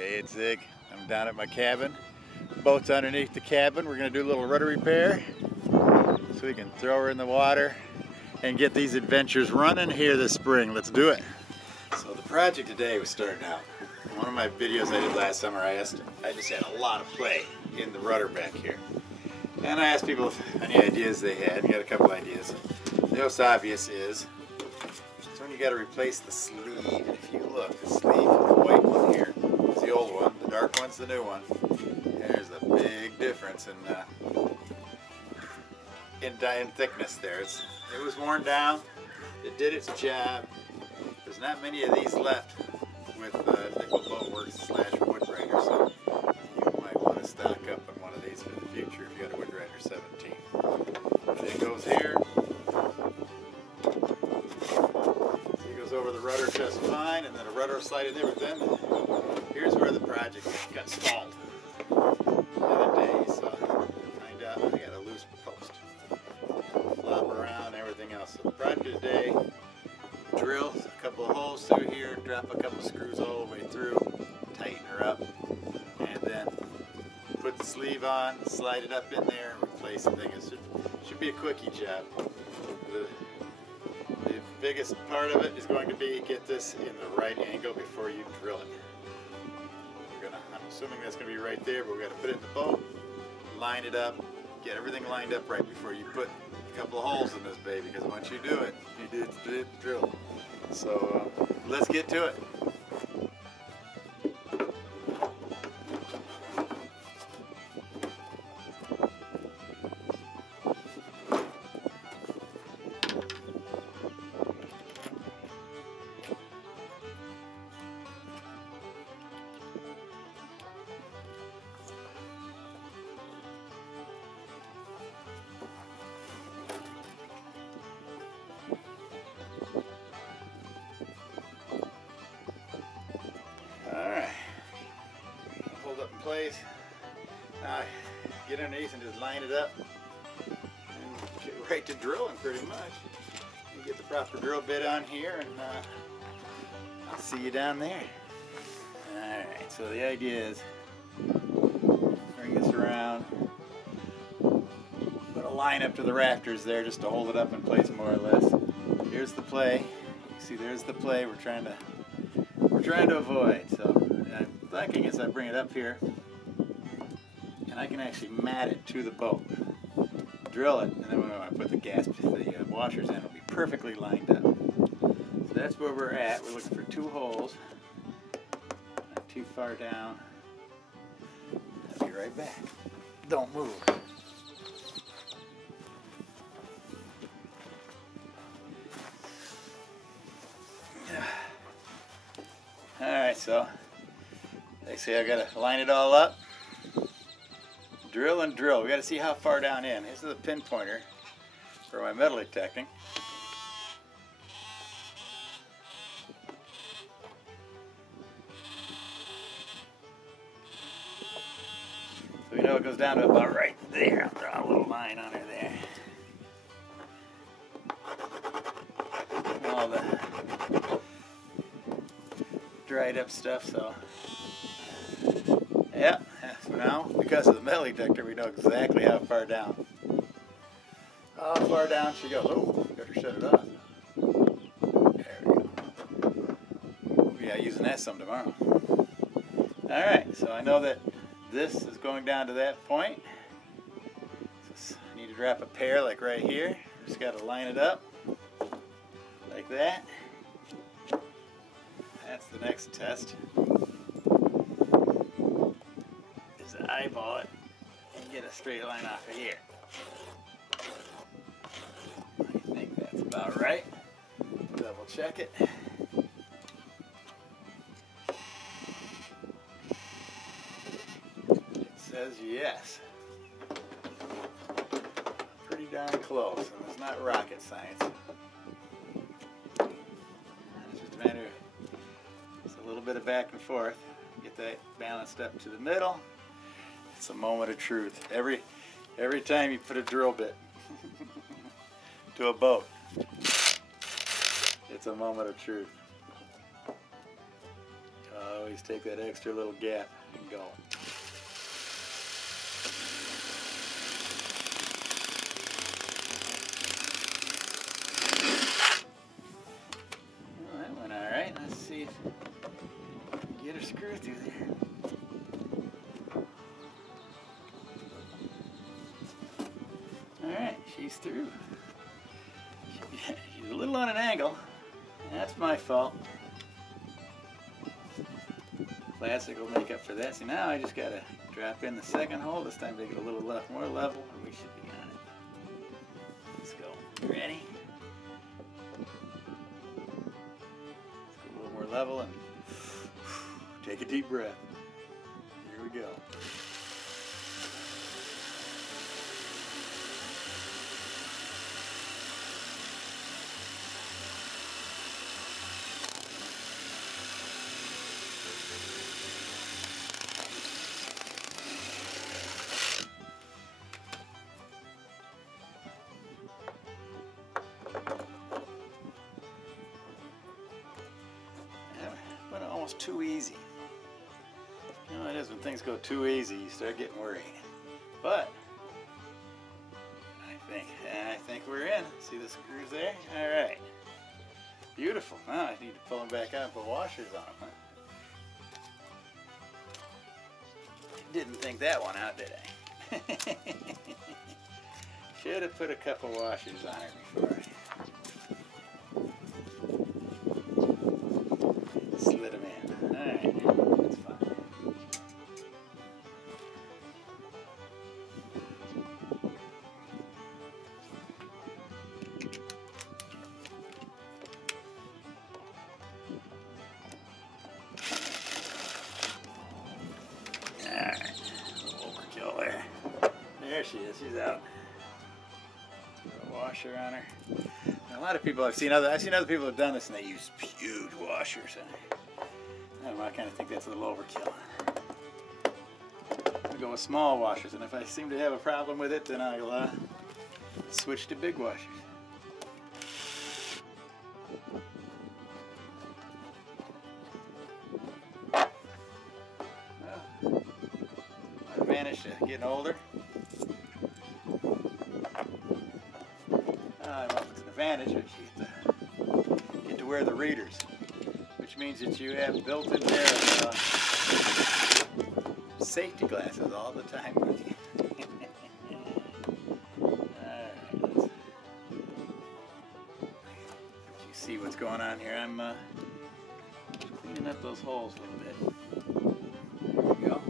Hey, it's Zig. I'm down at my cabin. Boat's underneath the cabin. We're going to do a little rudder repair so we can throw her in the water and get these adventures running here this spring. Let's do it. So the project today was starting out. In one of my videos I did last summer, I just had a lot of play in the rudder back here. And I asked people if any ideas they had. We got a couple ideas. The most obvious is when you got to replace the sleeve. And if you look, the sleeve, the white one here is the old one, the dark one's the new one. There's a big difference in thickness there. It was worn down. It did its job. There's not many of these left with Nickel Boatworks / Windrider, so you might want to stock up on one of these for the future if you got a Windrider 17. It goes here. It goes over the rudder just fine, and then a rudder will slide in there. But then here's where the project got stalled the other day. So find out I got a loose post, flop around, and everything else. So the project today: drill a couple of holes through here, drop a couple screws all the way through, tighten her up, and then put the sleeve on, slide it up in there, replace the thing. It should be a quickie job. The biggest part of it is going to be get this in the right angle before you drill it. I'm assuming that's going to be right there, but we've got to put it in the boat, line it up, get everything lined up right before you put a couple of holes in this baby, because once you do it, you did the drill. So let's get to it. Place. Now get underneath and just line it up and get right to drilling pretty much. You get the proper drill bit on here, and I'll see you down there. Alright, so the idea is bring this around, put a line up to the rafters there just to hold it up in place more or less. Here's the play. You see, there's the play we're trying to avoid. So I'm thinking as I bring it up here, and I can actually mat it to the boat, drill it, and then when I put the washers in, it'll be perfectly lined up. So that's where we're at. We're looking for 2 holes, not too far down. I'll be right back. Don't move. Alright, so they say I gotta line it all up, drill and drill. We gotta see how far down in. This is the pinpointer for my metal detecting. So we know it goes down to about right there. I'll draw a little line on her there. All the dried up stuff, so yeah, so now because of the metal detector we know exactly how far down she goes. Oh, better shut it off. There we go. We'll be using that some tomorrow. Alright, so I know that this is going down to that point. So I need to drop a pair like right here. Just got to line it up like that. That's the next test. Is to eyeball it and get a straight line off of here. I think that's about right. Double check it. It says yes. Pretty darn close, and it's not rocket science. It's just a matter of a little bit of back and forth. Get that balanced up to the middle. It's a moment of truth. Every time you put a drill bit to a boat, it's a moment of truth. Oh always take that extra little gap and go. Well, that went all right. Let's see if I can get her screw through there. All right, she's through. She's a little on an angle. That's my fault. Plastic will make up for that. See, now I just gotta drop in the second hole. This time make it a little more level, and we should be on it. Let's go. You ready? Let's go a little more level and take a deep breath. Here we go. Almost too easy. You know, it is when things go too easy, you start getting worried. But I think we're in. See the screws there? All right. Beautiful. Now I need to pull them back out and put washers on them. Didn't think that one out, did I? Should have put a couple washers on her before I slid them in. Alright, that's fine. Alright, overkill there. There she is, she's out. Put a washer on her. Now, a lot of people I've seen other people have done this and they use huge washers. I don't know, I kind of think that's a little overkill. I'm going to go with small washers, and if I seem to have a problem with it, then I'll switch to big washers. Well, advantage to getting older. Well, it's an advantage if you get to wear the readers, which means that you have built-in pair of safety glasses all the time with you. Alright, let's you see what's going on here. I'm cleaning up those holes a little bit. There we go.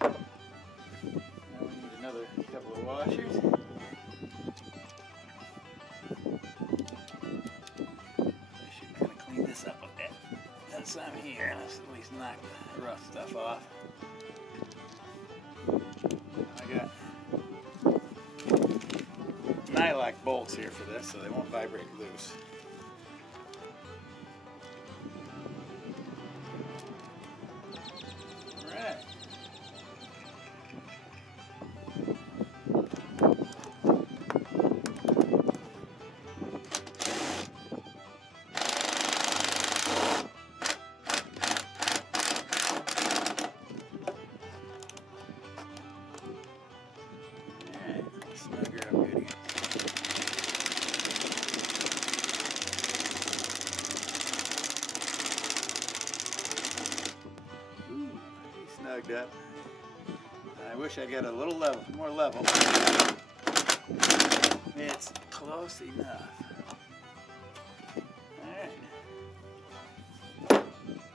Now we need another couple of washers. Some here, let's at least knock the rough stuff off. I got nylock bolts here for this so they won't vibrate loose. Alright. Snugged up. I wish I got a little more level. It's close enough. Alright.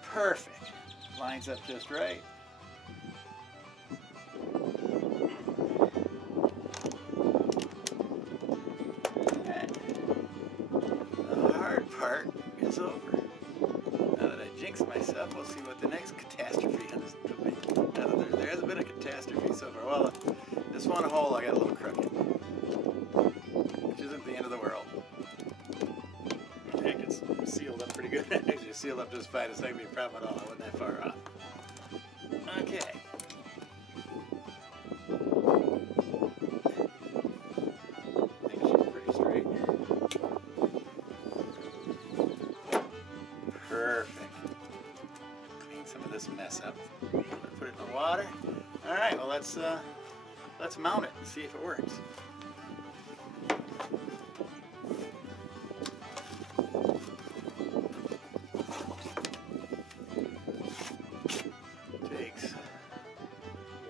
Perfect. Lines up just right. The hard part is over. Now that I jinxed myself, we'll see what the next catastrophe is. There hasn't been a catastrophe so far. Well, this one hole I got a little crooked, which isn't the end of the world. Heck, it's sealed up pretty good. Actually, sealed up just fine. It's not going to be a problem at all. I wasn't that far off. Okay. I think she's pretty straight. Perfect. Clean some of this mess up. Put it in the water. All right, well let's mount it and see if it works. Takes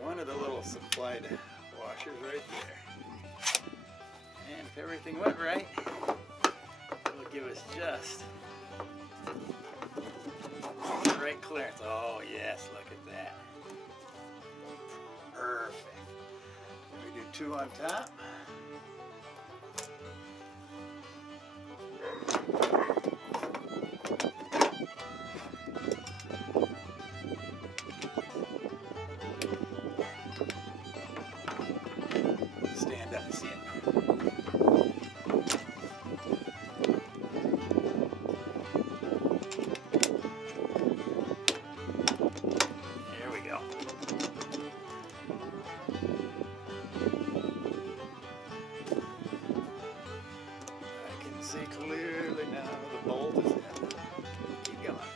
one of the little supplied washers right there. And if everything went right, it'll give us just the right clearance. Oh yes, look at that. Perfect. We do 2 on top. Stand up and see it. There we go. I can see clearly now the bolt is in. Keep going.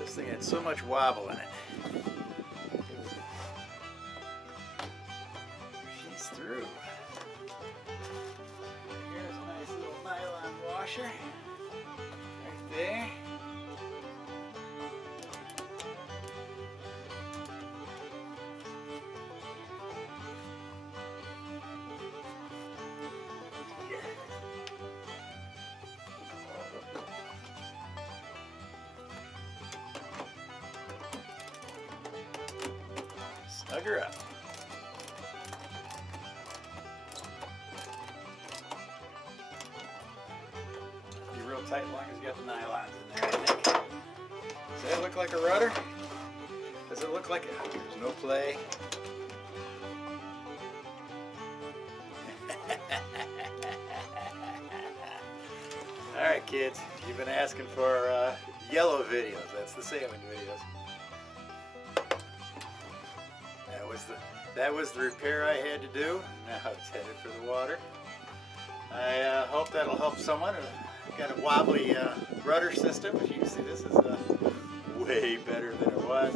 This thing had so much wobble in it. She's through. Here's a nice little nylon washer right there. Snug her up. Be real tight as long as you got the nylons in there, I think. Does that look like a rudder? Does it look like it? There's no play. Alright kids, you've been asking for yellow videos. That's the sailing videos. That was the repair I had to do. Now it's headed for the water. I hope that'll help someone. Got a wobbly rudder system. As you can see, this is way better than it was.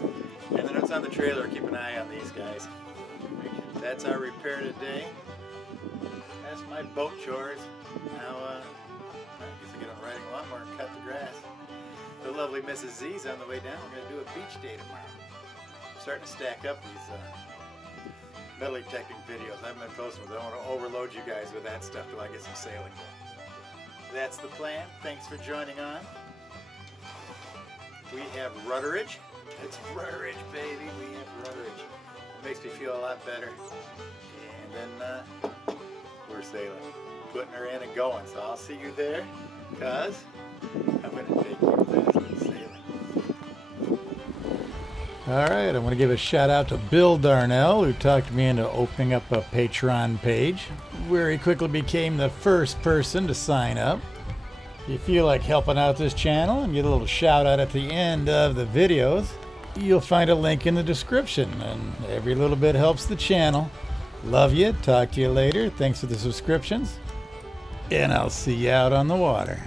And then it's on the trailer. Keep an eye on these guys. That's our repair today. That's my boat chores. Now, I guess I get on riding a lot more and cut the grass. The lovely Mrs. Z's on the way down. We're going to do a beach day tomorrow. I'm starting to stack up these metal detecting videos. I haven't been posting them. I don't want to overload you guys with that stuff till I get some sailing going. That's the plan. Thanks for joining on. We have rudderage. It's rudderage, baby. We have rudderage. It makes me feel a lot better. And then we're sailing. Putting her in and going. So I'll see you there, because I'm going to take you fast and sailing. Alright, I want to give a shout out to Bill Darnell, who talked me into opening up a Patreon page, where he quickly became the first person to sign up. If you feel like helping out this channel and get a little shout out at the end of the videos, you'll find a link in the description, and every little bit helps the channel. Love you, talk to you later, thanks for the subscriptions, and I'll see you out on the water.